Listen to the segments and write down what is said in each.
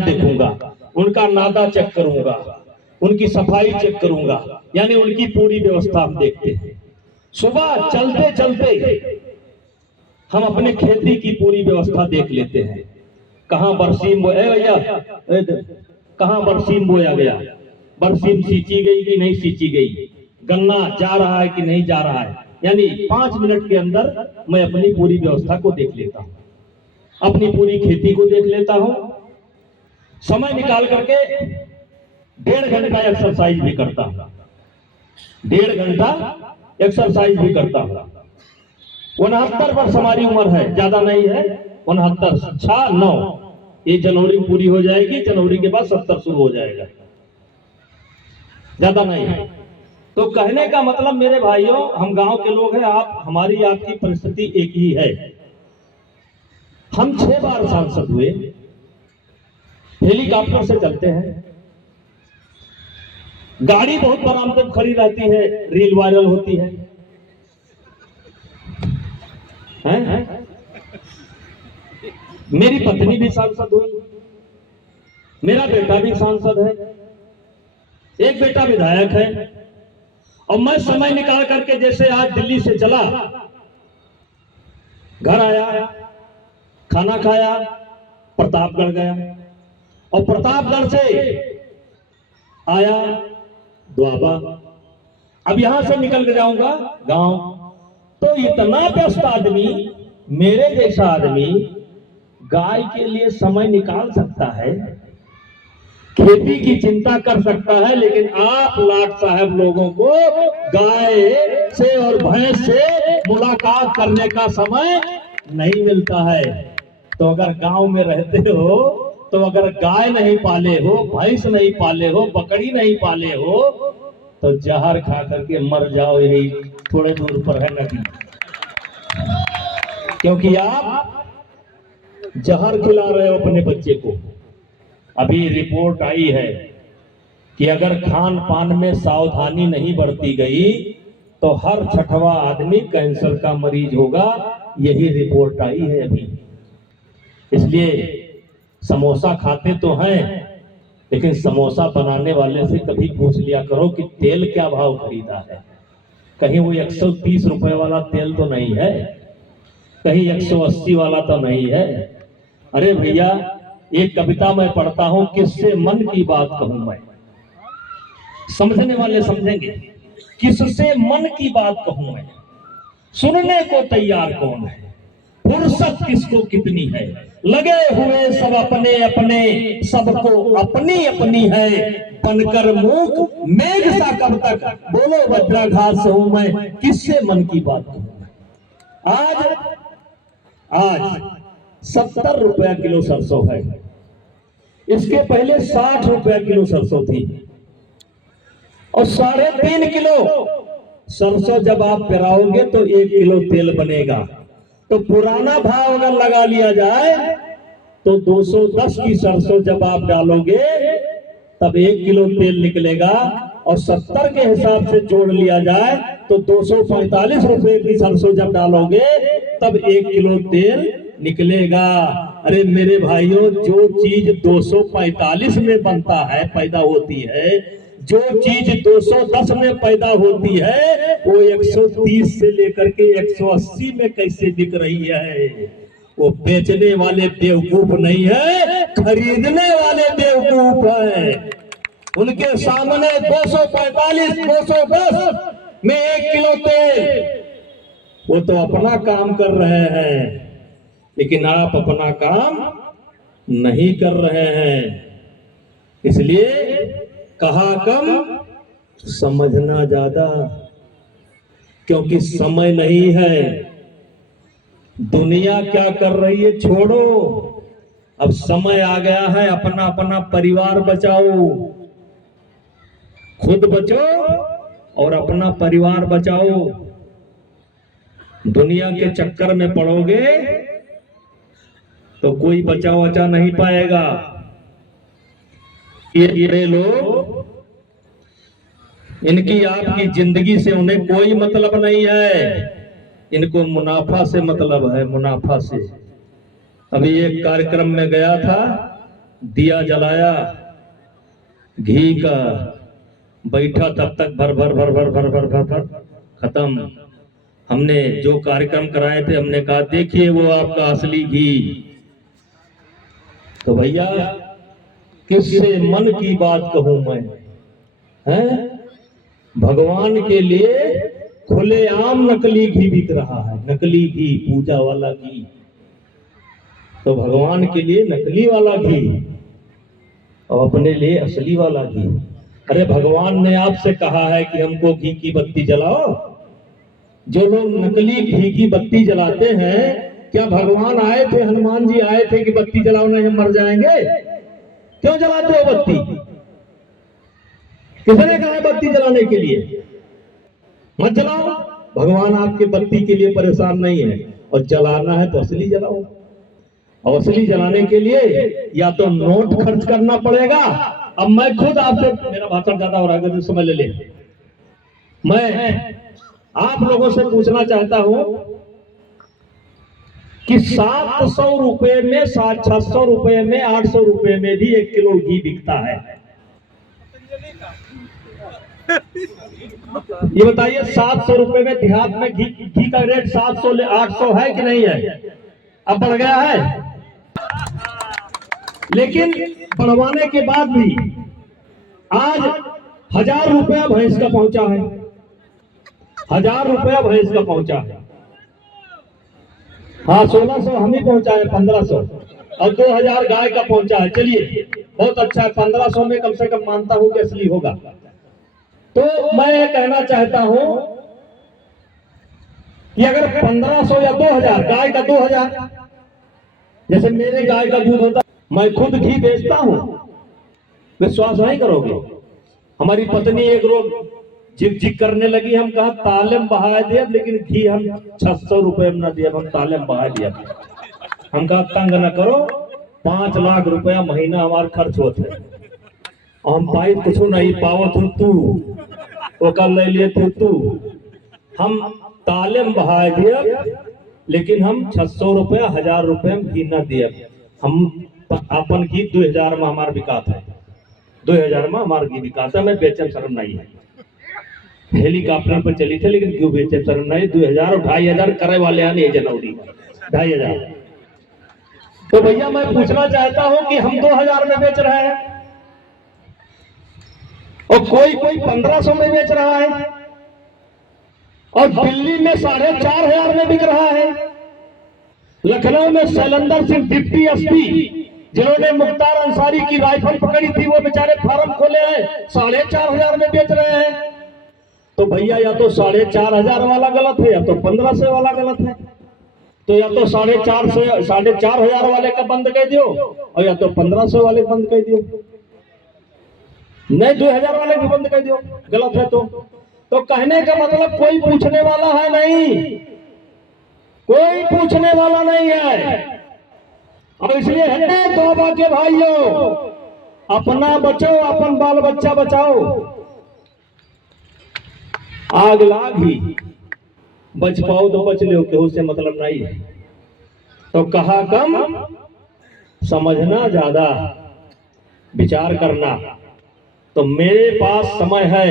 देखूंगा, उनका नादा चेक करूंगा, उनकी सफाई चेक करूंगा, यानी उनकी पूरी व्यवस्था हम देखते हैं। सुबह चलते चलते हम अपने खेती की पूरी व्यवस्था देख लेते हैं। कहाँ बरसीम भैया कहाँ बरसीम बोया गया, बरसीम सींची गई कि नहीं सींची गई, गन्ना जा रहा है कि नहीं जा रहा है, यानी 5 मिनट के अंदर मैं अपनी पूरी व्यवस्था को देख लेता हूँ, अपनी पूरी खेती को देख लेता हूँ। समय निकाल करके 1.5 घंटा एक्सरसाइज भी करता हूँ, 1.5 घंटा एक्सरसाइज भी करता हूँ। 69 वर्ष हमारी उम्र है, ज्यादा नहीं है, 69 6 9 ये जनवरी पूरी हो जाएगी, जनवरी के बाद 70 शुरू हो जाएगा, ज्यादा नहीं है। तो कहने का मतलब मेरे भाइयों, हम गांव के लोग हैं, आप हमारी आपकी परिस्थिति एक ही है। हम 6 बार सांसद हुए, हेलीकॉप्टर से चलते हैं, गाड़ी बहुत बरामदम खड़ी रहती है, रील वायरल होती है, हैं? मेरी पत्नी भी सांसद हुई, मेरा बेटा भी सांसद है, एक बेटा विधायक है, और मैं समय निकाल करके जैसे आज दिल्ली से चला, घर आया, खाना खाया, प्रतापगढ़ गया, और प्रतापगढ़ से आया द्वाबा, अब यहां से निकल के जाऊंगा गांव। तो इतना व्यस्त आदमी, मेरे जैसा आदमी गाय के लिए समय निकाल सकता है, खेती की चिंता कर सकता है, लेकिन आप लाट साहब लोगों को गाय से और भैंस से मुलाकात करने का समय नहीं मिलता है। तो अगर गांव में रहते हो, तो अगर गाय नहीं पाले हो, भैंस नहीं पाले हो, बकरी नहीं पाले हो, तो जहर खा करके मर जाओ, यही थोड़े दूर पर है नदी, क्योंकि आप जहर खिला रहे हो अपने बच्चे को। अभी रिपोर्ट आई है कि अगर खान पान में सावधानी नहीं बरती गई तो हर 6वां आदमी कैंसर का मरीज होगा, यही रिपोर्ट आई है अभी। इसलिए समोसा खाते तो हैं, लेकिन समोसा बनाने वाले से कभी पूछ लिया करो कि तेल क्या भाव खरीदा है, कहीं वो 130 रुपए वाला तेल तो नहीं है, कहीं 180 वाला तो नहीं है। अरे भैया, एक कविता मैं पढ़ता हूं, किससे मन की बात कहूं मैं, समझने वाले समझेंगे, किससे मन की बात कहूं मैं, सुनने को तैयार कौन है, फुर्सत किसको कितनी है, लगे हुए सब अपने अपने, सबको अपनी अपनी है, बनकर मूक मेघ सा कब तक, बोलो वज्राघात से हूं मैं, किससे मन की बात कहूं। आज 70 रुपया किलो सरसों है, इसके पहले 60 रुपया किलो सरसों थी, और 3.5 किलो सरसों जब आप पेराओगे तो 1 किलो तेल बनेगा। तो पुराना भाव अगर लगा लिया जाए तो 210 की सरसों जब आप डालोगे तब 1 किलो तेल निकलेगा, और 70 के हिसाब से जोड़ लिया जाए तो 245 रुपए की सरसों जब डालोगे तब 1 किलो तेल निकलेगा। अरे मेरे भाइयों, जो चीज 245 में बनता है, पैदा होती है, जो चीज 210 में पैदा होती है, वो 130 से लेकर के 180 में कैसे बिक रही है। वो बेचने वाले बेवकूफ नहीं है, खरीदने वाले बेवकूफ है। उनके सामने 245 210 में 1 किलो तेल, वो तो अपना काम कर रहे हैं, लेकिन आप अपना काम नहीं कर रहे हैं। इसलिए कहा कम, समझना ज्यादा, क्योंकि समय नहीं है। दुनिया क्या कर रही है छोड़ो, अब समय आ गया है अपना अपना परिवार बचाओ, खुद बचो और अपना परिवार बचाओ। दुनिया के चक्कर में पड़ोगे तो कोई बचा वचा नहीं पाएगा। ये लोग, इनकी आपकी जिंदगी से उन्हें कोई मतलब नहीं है, इनको मुनाफा से मतलब है, मुनाफा से। अभी एक कार्यक्रम में गया था, दिया जलाया घी का, बैठा तब तक भर भर भर भर भर भर भर भर खत्म। हमने जो कार्यक्रम कराए थे हमने कहा देखिए वो आपका असली घी। तो भैया किससे मन की बात कहूं मैं, हैं? भगवान के लिए खुलेआम नकली घी बिक रहा है, नकली घी, पूजा वाला घी। तो भगवान के लिए नकली वाला घी और अपने लिए असली वाला घी। अरे भगवान ने आपसे कहा है कि हमको घी की बत्ती जलाओ। जो लोग नकली घी की बत्ती जलाते हैं, क्या भगवान आए थे, हनुमान जी आए थे कि बत्ती जलाओ नहीं हम मर जाएंगे? क्यों जलाते हो बत्ती? किसने कहा है बत्ती जलाने के लिए? मत जलाओ। भगवान आपके बत्ती के लिए परेशान नहीं है, और जलाना है तो असली जलाओ। और असली जलाने के लिए या तो नोट खर्च करना पड़ेगा। अब मैं खुद आपसे, मेरा भाषण ज्यादा हो रहा है, समय ले ले। मैं आप लोगों से पूछना चाहता हूं कि 700 रुपए में, 600 रुपए में, 800 रुपए में भी 1 किलो घी बिकता है। ये बताइए 700 रुपए में देहात में घी का रेट 700 800 है कि नहीं है? अब बढ़ गया है। लेकिन बढ़वाने के बाद भी आज 1000 रुपया भैंस का पहुंचा है, 1000 रुपया भैंस का पहुंचा है। हाँ 1600 हम ही पहुंचाए, 1500 और 2000 गाय का पहुंचा है। चलिए बहुत अच्छा है, 1500 में कम से कम मानता हूं कि असली होगा। तो मैं ये कहना चाहता हूं कि अगर 1500 या 2000, गाय का 2000, जैसे मेरे गाय का दूध होता, मैं खुद घी बेचता हूं, विश्वास नहीं करोगे। हमारी पत्नी एक रोज जिग जिग करने लगी, हम कहा ताले में बहा दिया, लेकिन घी हम 600 रुपए में न दिया, हम ताले में बहा दिया। हम कहा तंग न करो, 5 लाख रुपया महीना हमारा खर्च होते है, हम पाई कुछ नहीं पावत हूं, तू वो कर ले लिए तू। हम ताले में बहा दिया, लेकिन हम 600 रुपया 1000 रुपये में घी न दिया। हम अपन घी 2000 में हमारा विकास है, 2000 में हमारा घी विकास है। मैं बेचन शर्म नहीं है, हेलीकॉप्टर पर चली थे लेकिन क्यों बेचे शर्म नहीं। 2000 और 2500 करे वाले आने जनवरी 2500। तो भैया मैं पूछना चाहता हूं कि हम 2000 में बेच रहे हैं और कोई 1500 में बेच रहा है, और दिल्ली में 4500 में बिक रहा है। लखनऊ में शैलेंद्र सिंह डिप्टी एसपी, जिन्होंने मुख्तार अंसारी की राइफल पकड़ी थी, वो बेचारे फार्म खोले हैं, 4500 में बेच रहे हैं। तो भैया या तो 4500 वाला गलत है या तो 1500 वाला गलत है। तो या तो 4500 वाले का बंद कर दियो और या तो 1500 वाले बंद कर दियो, नहीं 2000 वाले भी बंद कर दियो, गलत है। तो कहने का मतलब कोई पूछने वाला है नहीं, कोई पूछने वाला नहीं है। और इसलिए हटे तौबा के भाइयों, अपना बचाओ, अपन बाल बच्चा बचाओ। आग लाग ही बच पाओ तो बच लो, केहू से मतलब नहीं है। तो कहा कम, समझना ज्यादा, विचार करना। तो मेरे पास समय है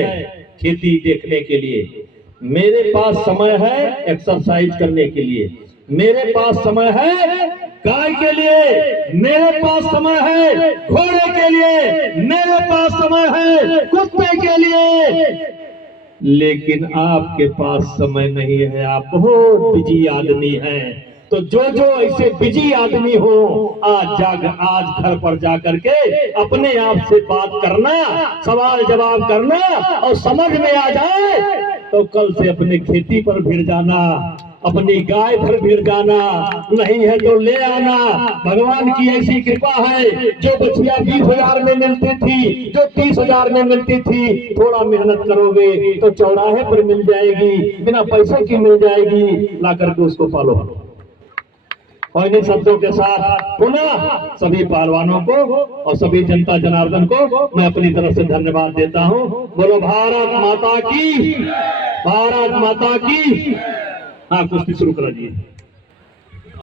खेती देखने के लिए, मेरे पास समय है एक्सरसाइज करने के लिए, मेरे पास समय है गाय के लिए, मेरे पास समय है घोड़े के लिए, मेरे पास समय है कुत्ते के लिए। लेकिन आपके पास समय नहीं है, आप बहुत बिजी आदमी हैं। तो जो जो ऐसे बिजी आदमी हो, आज घर पर जाकर के अपने आप से बात करना, सवाल जवाब करना, और समझ में आ जाए तो कल से अपने खेती पर भिड़ जाना, अपनी गाय पर भिड़ जाना, नहीं है तो ले आना। भगवान की ऐसी कृपा है, जो बछिया 20,000 में मिलती थी, जो 30,000 में मिलती थी, थोड़ा मेहनत करोगे तो चौराहे पर मिल जाएगी, बिना पैसे की मिल जाएगी, ला करके उसको पालो। और इन शब्दों के साथ पुनः सभी पहलवानों को और सभी जनता जनार्दन को मैं अपनी तरफ से धन्यवाद देता हूं। बोलो भारत माता की, भारत माता की। हाँ कुश्ती शुरू करा दिए।